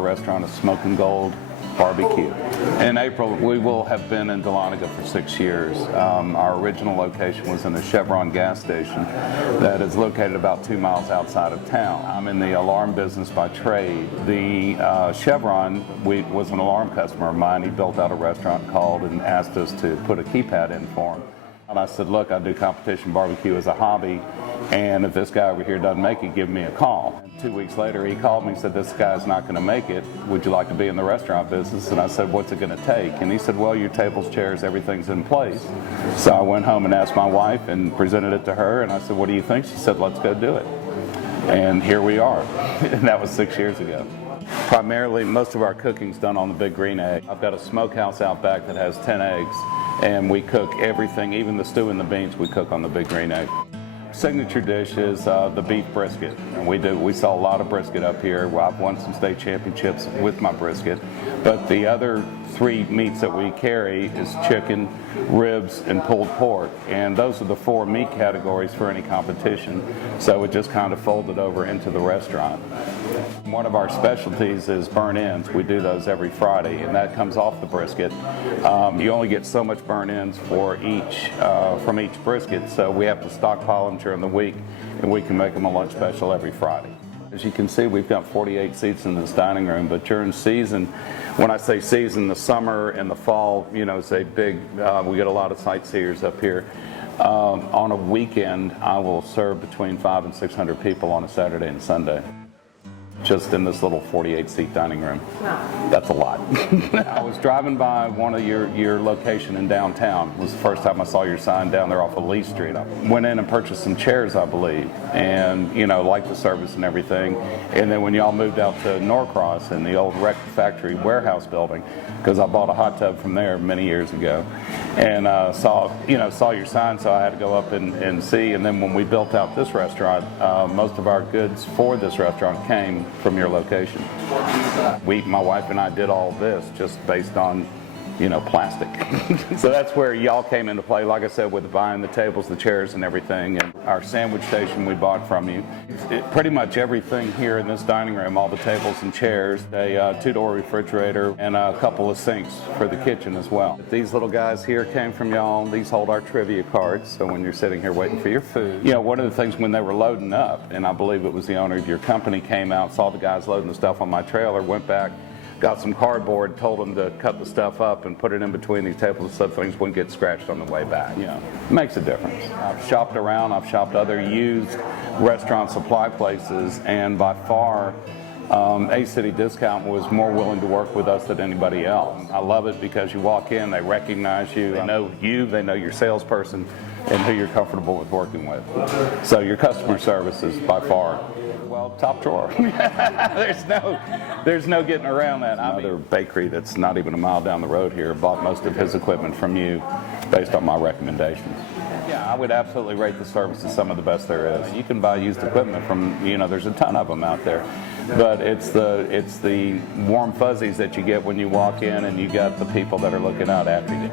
our restaurant is Smokin Gold BBQ. In April, we will have been in Dahlonega for 6 years. Our original location was in a Chevron gas station that is located about 2 miles outside of town. I'm in the alarm business by trade. The Chevron was an alarm customer of mine. He built out a restaurant, called and asked us to put a keypad in for him. And I said, look, I do competition barbecue as a hobby, and if this guy over here doesn't make it, give me a call. And 2 weeks later, he called me and said, this guy's not going to make it. Would you like to be in the restaurant business? And I said, what's it going to take? And he said, well, your tables, chairs, everything's in place. So I went home and asked my wife and presented it to her, and I said, what do you think? She said, let's go do it. And here we are. And that was 6 years ago. Primarily, most of our cooking's done on the Big Green Egg. I've got a smokehouse out back that has 10 eggs, and we cook everything, even the stew and the beans, we cook on the Big Green Egg. Signature dish is the beef brisket. And we sell a lot of brisket up here. Well, I've won some state championships with my brisket. But the other 3 meats that we carry is chicken, ribs, and pulled pork. And those are the 4 meat categories for any competition. So it just kind of folded over into the restaurant. One of our specialties is burnt ends. We do those every Friday, and that comes off the brisket. You only get so much burnt ends for from each brisket, so we have to stockpile them during the week, and we can make them a lunch special every Friday. As you can see, we've got 48 seats in this dining room, but during season, when I say season, the summer and the fall, you know, it's a big, we get a lot of sightseers up here. On a weekend, I will serve between 500 and 600 people on a Saturday and Sunday. Just in this little 48-seat dining room. Wow. That's a lot. I was driving by one of your location in downtown. It was the first time I saw your sign down there off of Lee Street. I went in and purchased some chairs, I believe, and, you know, liked the service and everything. And then when y'all moved out to Norcross in the old Wreck Factory warehouse building, because I bought a hot tub from there many years ago, and saw your sign, so I had to go up and see. And then when we built out this restaurant, most of our goods for this restaurant came from your location. My wife and I did all this just based on, you know, plastic. So that's where y'all came into play, like I said, with buying the tables, the chairs, and everything. And our sandwich station we bought from you. Pretty much everything here in this dining room, all the tables and chairs, a 2-door refrigerator, and a couple of sinks for the kitchen as well. These little guys here came from y'all. These hold our trivia cards, so when you're sitting here waiting for your food. You know, one of the things when they were loading up, and I believe it was the owner of your company, came out, saw the guys loading the stuff on my trailer, went back, got some cardboard, told them to cut the stuff up and put it in between these tables so things wouldn't get scratched on the way back. You know, it makes a difference. I've shopped around, I've shopped other used restaurant supply places, and by far, A-City Discount was more willing to work with us than anybody else. I love it because you walk in, they recognize you, they know your salesperson, and who you're comfortable with working with. So your customer service is by far, well, top drawer. There's no getting around that. Another bakery that's not even a mile down the road here bought most of his equipment from you based on my recommendations. Yeah, I would absolutely rate the service as some of the best there is. You can buy used equipment from, you know, there's a ton of them out there. But it's the warm fuzzies that you get when you walk in and you got the people that are looking out after you.